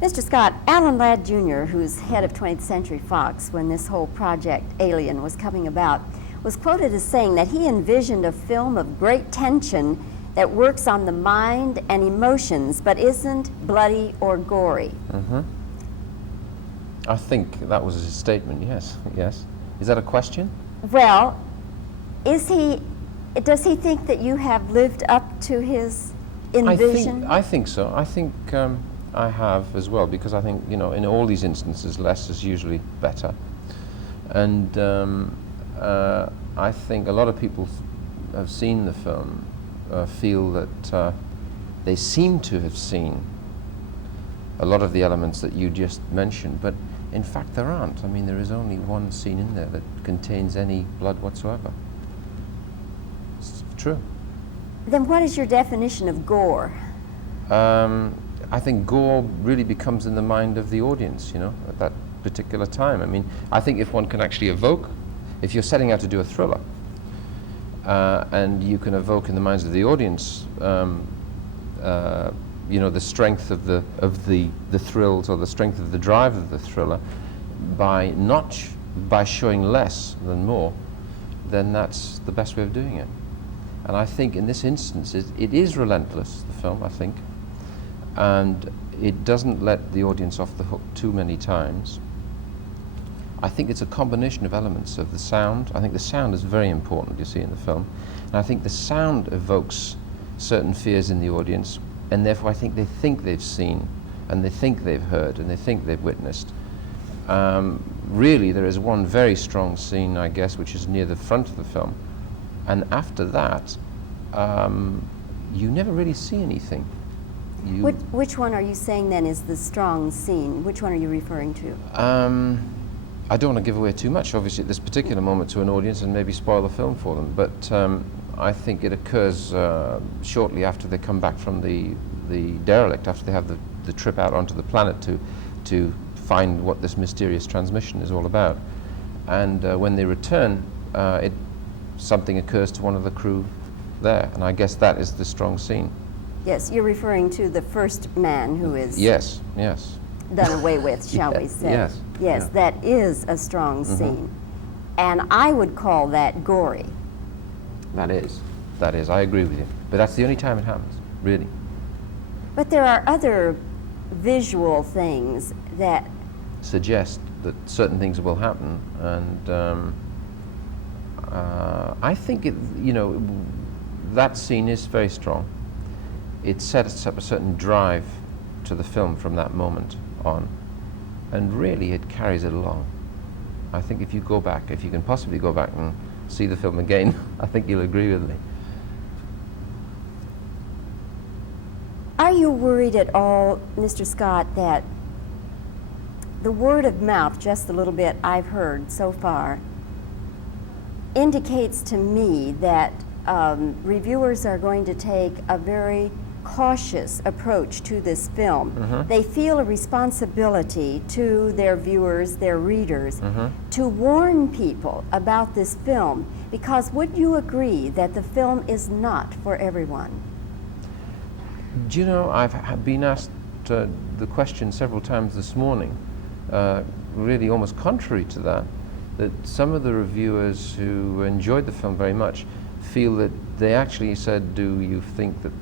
Mr. Scott, Alan Ladd Jr., who's head of 20th Century Fox when this whole project Alien was coming about, was quoted as saying that he envisioned a film of great tension that works on the mind and emotions but isn't bloody or gory. Mm-hmm. I think that was his statement, yes, yes. Is that a question? Well, does he think that you have lived up to his envision? I think so. I think I have as well, because I think, in all these instances, less is usually better. And I think a lot of people have seen the film, feel that they seem to have seen a lot of the elements that you just mentioned, but in fact there aren't. I mean, there is only one scene in there that contains any blood whatsoever. It's true. Then what is your definition of gore? I think gore really becomes in the mind of the audience, at that particular time. I mean, I think if one can actually evoke, if you're setting out to do a thriller, and you can evoke in the minds of the audience, the strength of the thrills, or the strength of the drive of the thriller, by showing less than more, then that's the best way of doing it. And I think in this instance, it is relentless, the film, I think, and it doesn't let the audience off the hook too many times. I think it's a combination of elements of the sound. I think the sound is very important, you see, in the film. And I think the sound evokes certain fears in the audience, and therefore I think they've seen, and they think they've heard, and they think they've witnessed. Really, there is one very strong scene, I guess, which is near the front of the film. And after that, you never really see anything. Which one are you saying then is the strong scene? Which one are you referring to? I don't want to give away too much, obviously, at this particular moment to an audience, and maybe spoil the film for them. But I think it occurs shortly after they come back from the derelict, after they have the trip out onto the planet to find what this mysterious transmission is all about. And when they return, something occurs to one of the crew there, and I guess that is the strong scene. Yes, you're referring to the first man who is yes done away with, shall we say. Yes, yeah. That is a strong scene. And I would call that gory. That is, I agree with you. But that's the only time it happens, really. But there are other visual things that suggest that certain things will happen, and I think that scene is very strong. It sets up a certain drive to the film from that moment on, and really it carries it along. I think if you can possibly go back and see the film again, I think you'll agree with me. Are you worried at all, Mr. Scott, that the word of mouth, just the little bit I've heard so far, indicates to me that reviewers are going to take a very cautious approach to this film? They feel a responsibility to their viewers, their readers, to warn people about this film, because would you agree that the film is not for everyone? Do you know, I've been asked the question several times this morning, really almost contrary to that some of the reviewers who enjoyed the film very much feel that they actually said, do you think that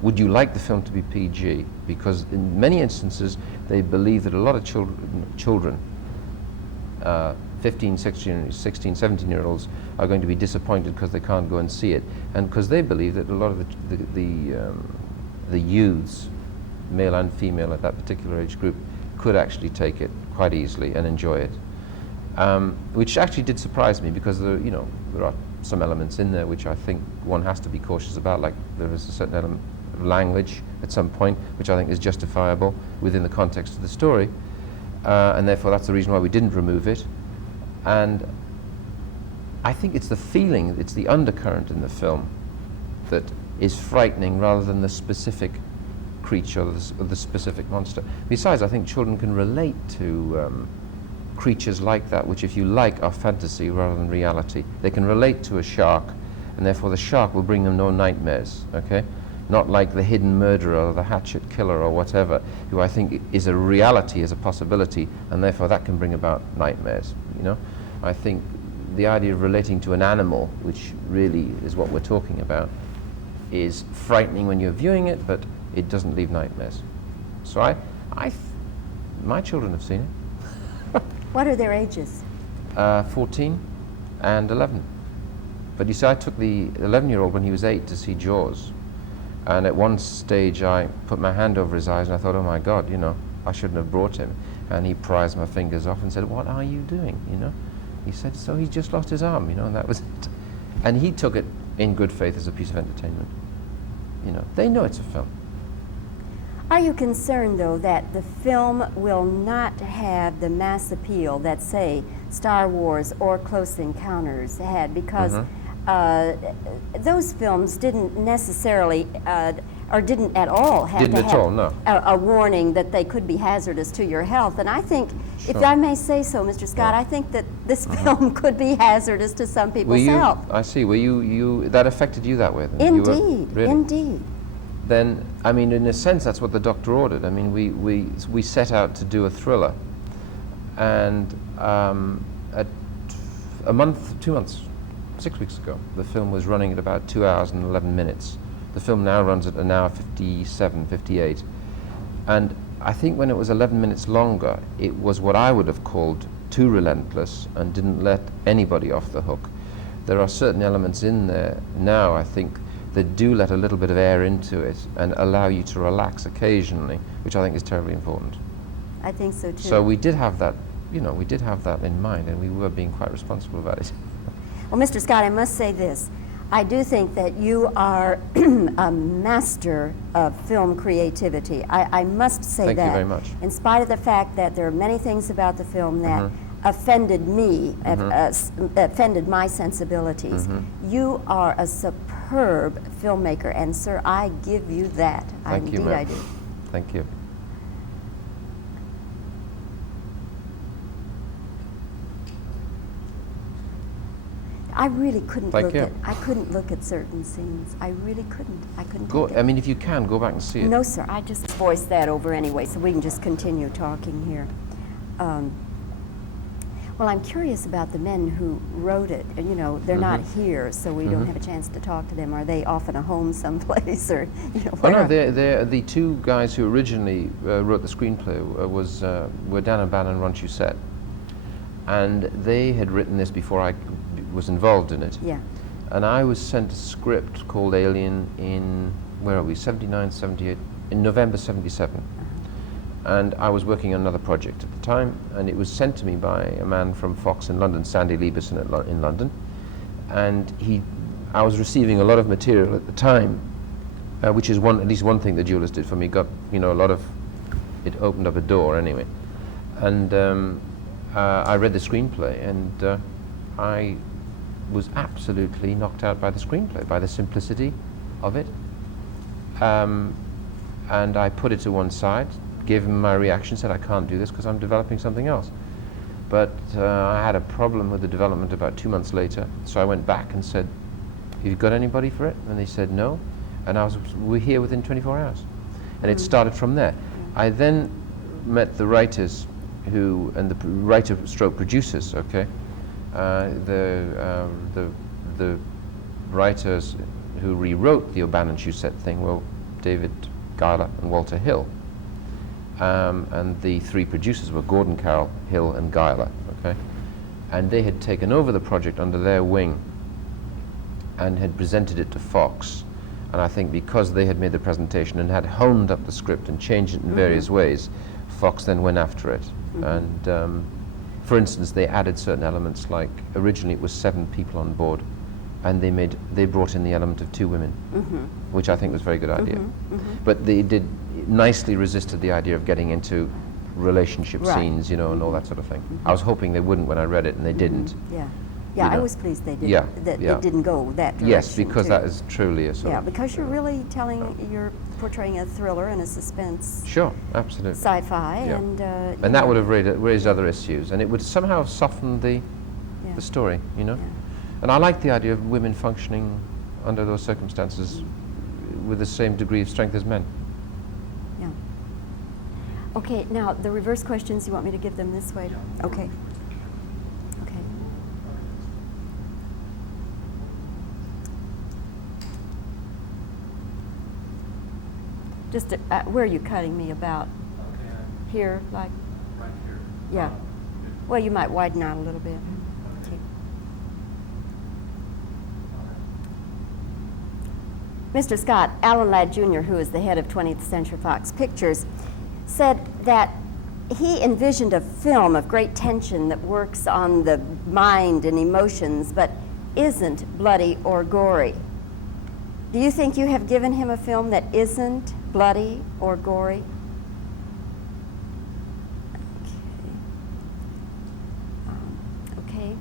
would you like the film to be PG? Because in many instances they believe that a lot of children 15, 16, 17-year-olds are going to be disappointed because they can't go and see it, and because they believe that a lot of the youths, male and female at that particular age group, could actually take it quite easily and enjoy it. Which actually did surprise me, because there are some elements in there which I think one has to be cautious about, like there is a certain element of language at some point which I think is justifiable within the context of the story, and therefore that's the reason why we didn't remove it. And I think it's the feeling, it's the undercurrent in the film that is frightening rather than the specific creature or the specific monster. Besides, I think children can relate to creatures like that, which, if you like, are fantasy rather than reality. They can relate to a shark, and therefore the shark will bring them no nightmares, okay? not like the hidden murderer or the hatchet killer or whatever, who I think is a reality, is a possibility, and therefore that can bring about nightmares, you know? I think the idea of relating to an animal, which really is what we're talking about, is frightening when you're viewing it, but it doesn't leave nightmares. So my children have seen it. What are their ages? 14 and 11. But you see, I took the 11-year-old when he was 8 to see Jaws. And at one stage I put my hand over his eyes and I thought, oh my God, you know, I shouldn't have brought him. And he prized my fingers off and said, what are you doing, you know? He said, so he's just lost his arm, you know, and that was it. And he took it in good faith as a piece of entertainment. You know, they know it's a film. Are you concerned, though, that the film will not have the mass appeal that, say, Star Wars or Close Encounters had? Because those films didn't necessarily, or didn't at all have to have a warning that they could be hazardous to your health. And I think, if I may say so, Mr. Scott, I think that this film could be hazardous to some people's health. I see. Well, that affected you that way then? Indeed, really? Indeed. Then, I mean, in a sense, that's what the doctor ordered. I mean, we set out to do a thriller, and at a month, 2 months, 6 weeks ago, the film was running at about 2 hours and 11 minutes. The film now runs at an hour 57, 58. And I think when it was 11 minutes longer, it was what I would have called too relentless and didn't let anybody off the hook. There are certain elements in there now, I think, that do let a little bit of air into it and allow you to relax occasionally, which I think is terribly important. I think so too. So we did have that, you know, we did have that in mind, and we were being quite responsible about it. Well, Mr. Scott, I must say this. I do think that you are a master of film creativity. I must say that. Thank you very much. In spite of the fact that there are many things about the film that offended me, offended my sensibilities, you are a superb filmmaker, and sir, I give you that. Thank you, ma'am. I do. Thank you. I really couldn't Thank you. I couldn't look at certain scenes. I really couldn't. I couldn't. Go. take it. I mean, if you can, go back and see it. No, sir. I just voiced that over anyway, so we can just continue talking here. Well, I'm curious about the men who wrote it. You know, they're not here, so we don't have a chance to talk to them. Are they off in a home someplace, or you know? Oh no, they're the two guys who originally wrote the screenplay were Dan O'Bannon and Ron Shusett, and they had written this before I was involved in it. Yeah. And I was sent a script called Alien in, where are we, 79, 78, in November 77. And I was working on another project at the time, and it was sent to me by a man from Fox in London, Sandy Lieberson in London. And I was receiving a lot of material at the time, which is at least one thing the Jewelers did for me. Got, you know, it opened up a door anyway. And I read the screenplay, and I was absolutely knocked out by the screenplay, by the simplicity of it. And I put it to one side, gave him my reaction, said I can't do this because I'm developing something else. But I had a problem with the development about 2 months later, so I went back and said, have you got anybody for it? And they said no, and we're here within 24 hours. And it started from there. I then met the writers and the writer-stroke producers, okay? The writers who rewrote the O'Bannon-Shusett thing were David Giler and Walter Hill. And the three producers were Gordon, Carroll, Hill, and Giler, okay? And they had taken over the project under their wing and had presented it to Fox. And I think because they had made the presentation and had honed up the script and changed it in various ways, Fox then went after it. And for instance, they added certain elements, like originally it was 7 people on board, and they brought in the element of 2 women, which I think was a very good idea. But they nicely resisted the idea of getting into relationship scenes, you know, and all that sort of thing. I was hoping they wouldn't when I read it, and they didn't. Yeah, I was pleased they did. That it didn't go that direction. Yes, because that is truly a sort of. of. Because you're really you're portraying a thriller and a suspense. Sure, absolutely. Sci-fi, and that would have raised other issues, and it would somehow soften the story, you know. And I like the idea of women functioning under those circumstances with the same degree of strength as men. Yeah. Okay, now the reverse questions, you want me to give them this way? Okay. Okay. Just where are you cutting me about? Okay. Here, like? Right here. Yeah. Well, you might widen out a little bit. Okay. Mr. Scott, Alan Ladd Jr., who is the head of 20th Century Fox Pictures, said that he envisioned a film of great tension that works on the mind and emotions, but isn't bloody or gory. Do you think you have given him a film that isn't bloody or gory? Okay.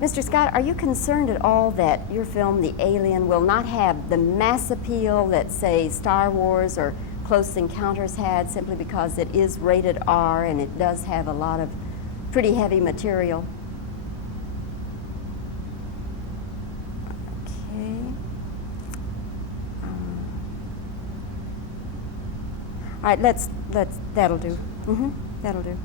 Mr. Scott, are you concerned at all that your film, The Alien, will not have the mass appeal that, say, Star Wars or Close Encounters had, simply because it is rated R and it does have a lot of pretty heavy material? Okay. All right, that'll do. That'll do.